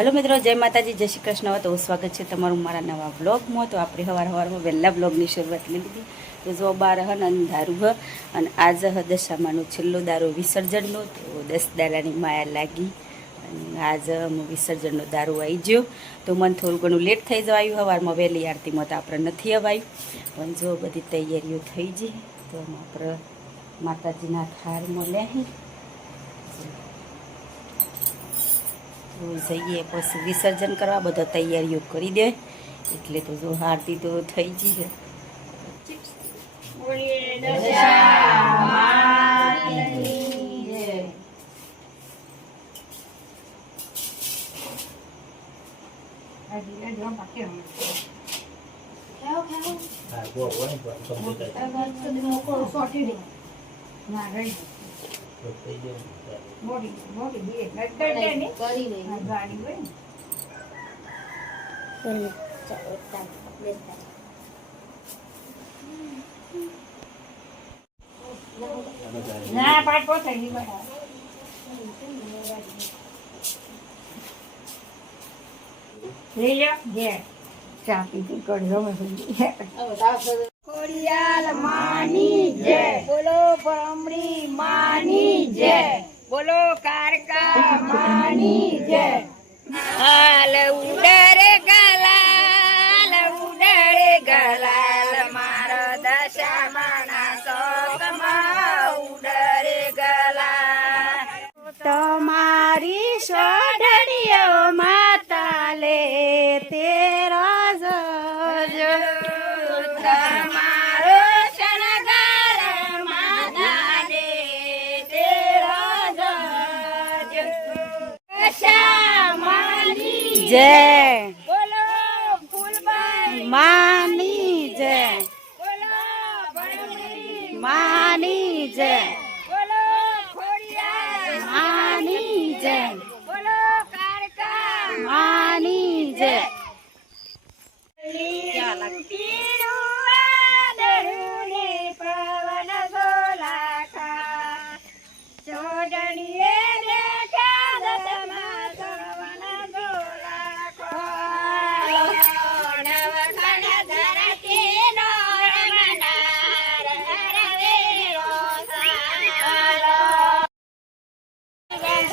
Hello મિત્રો, જય માતાજી, જય શ્રી કૃષ્ણ. તો સ્વાગત છે તમારું મારા નવા વ્લોગમાં. તો આપણે સવારમાં વહેલા વ્લોગની શરૂઆત કરી દીધી. તો જો 12 હન અંધારું હ અને આજ દશામાનો છેલ્લો દારો વિસર્જનનો. તો 10 દાડાની માયા લાગી અને આજ વિસર્જનનો દારો આવી ગયો. તો મને થોડું ઘણું લેટ થઈ જવાયું. સવારમાં વહેલી આરતીમાં તો આપણે નથી અવાયું, પણ જો બધી તૈયારીઓ થઈ ગઈ. તો આપણે માતાજીના થાળમાં લેહી જઈએ પછી વિસર્જન કરવા. બધા તૈયારીઓ કરી દે એટલે તો જો આરતી તો થઈ ગઈ છે. ના પાટ પોતે ની બહાર લેજો જે ચાપી થી કરી રમે ખોડિયાલ માની જય, બોલો ભમરી માની જય, બોલો કારકા માની જય. હાલ ઉડરે ગલાલ મારો દશામાના શોકમાં ઉડરે ગલાલ. તમારી સોઢડીઓ માતા લે તેરા જજો, તમારો શણગાર માતા લે તેરા જજો. દશામાની જય બોલો ફૂલબાઈ માની જય, બોલો ભમરી માની જય, બોલો ખોડિયાલ માની જય, બોલો કારકા માની જય. પવન સોલાખા ચોડણીએ દેખ્યા દસમા પવન સોલાખા. નવખણ ધરતીનો રમનાર હરવેરો સાલો.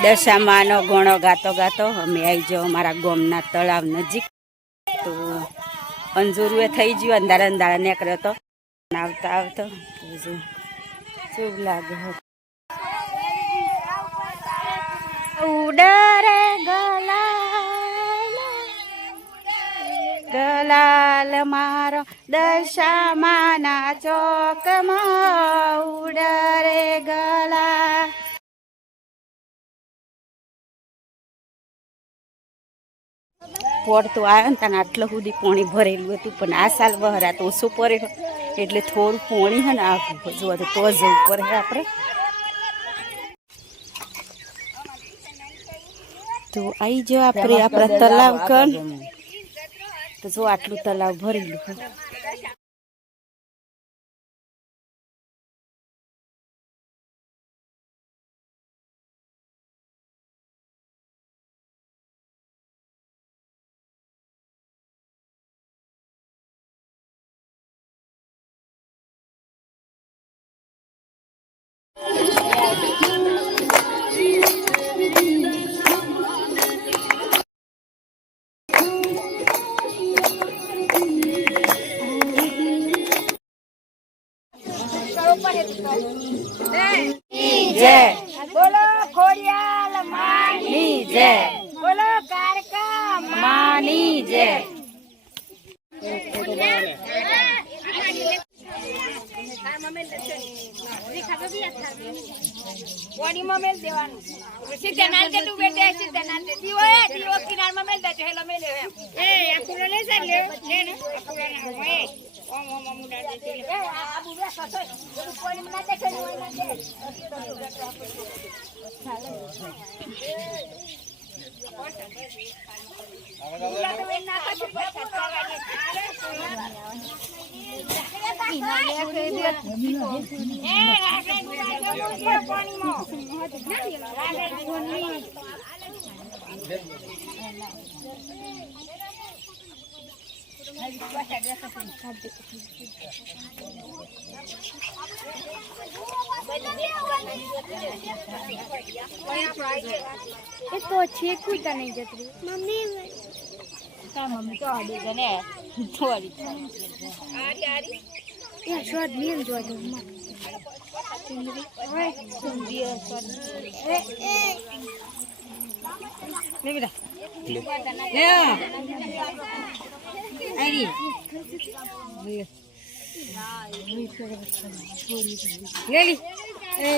દશામાનો ગોણો ગાતો ગાતો અમે આવી જાઓ અમારા ગામના તળાવ નજીક. તો અંજુરુએ થઈ ગયું, અંધારા અંધારા નીકળ્યો તો આવતા આવતો શું લાગે. ઉડરે ગલાલ મારો દશામાના ચોકમાં ઉડરે ગલાલ. પોર તો આવ્યો ને તને આટલા સુધી પાણી ભરેલું હતું, પણ આ સાલ વહરા તો ઓછું પડે એટલે થોડું પાણી હે ને આખું જોવા તો જવું પડે આપણે. તો આવી જાઓ આપણે આપણા તલાવ કન. તો જો આટલું તલાવ ભરેલું છે. જય બોલો ખોડિયાલ ની જય, બોલો કારકા માની જય. બોડીમાં મેલ દેવાનું. સીધા નાલ દે તું બેટે, સીધા નાલ દે દીવો એ દીવો કિનારમાં મેલ દેજો. હેલો મેલે એમ એ આ કુલો લે સર લે લે ને આ કુલો ના હોય ઓમ મુડા દે એ આ બુરા સસો કોઈ મને દેખે ને હોય ના દે. બુરા તો એ ના પાછું એ તો છે કુતા નહીં જતી મમ્મી મમ્મી તો આડે જને થોડી એ શોર્ટ મેલ જો તો સુંદરી ઓય સુંદરી શોર્ટ લે બેટા લે આરી લેલી એ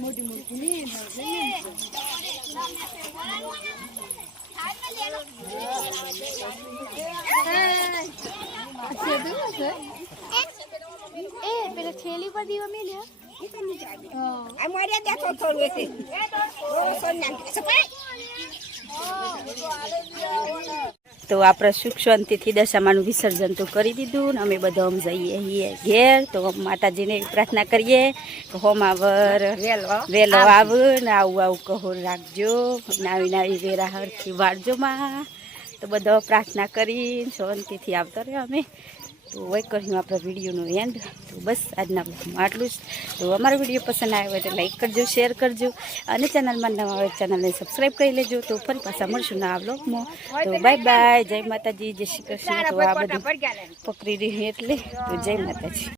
મોટી મોટી ને એ પેલા થેલી પર દીવા મેલ્યા આ મોરે દેખો થોડું એસે તો આપણે સુખ શાંતિથી દશામાનું વિસર્જન તો કરી દીધું ને અમે બધા આમ જઈએ છીએ ઘેર. તો માતાજીને એવી પ્રાર્થના કરીએ કે હોમાવર વેલો આવ ને આવું કહો રાખજો, નાવી નાવી વેરા હરખી વાળજો માં. તો બધો પ્રાર્થના કરીને શાંતિથી આવતા રહ્યો અમે. તો વહી કર્યું આપણા વિડીયોનો એન્ડ. તો બસ આજના બ્લોગમાં આટલું જ. તો અમારો વિડીયો પસંદ આવ્યો હોય તો લાઈક કરજો, શેર કરજો અને ચેનલમાં નવા હોય ચેનલને સબસ્ક્રાઈબ કરી લેજો. તો ફરી પાછા મળશું નવા બ્લોગમાં. તો બાય બાય, જય માતાજી, જય શ્રી કૃષ્ણ. તો આ બધું પકડી રહ્યું એટલે તો જય માતાજી.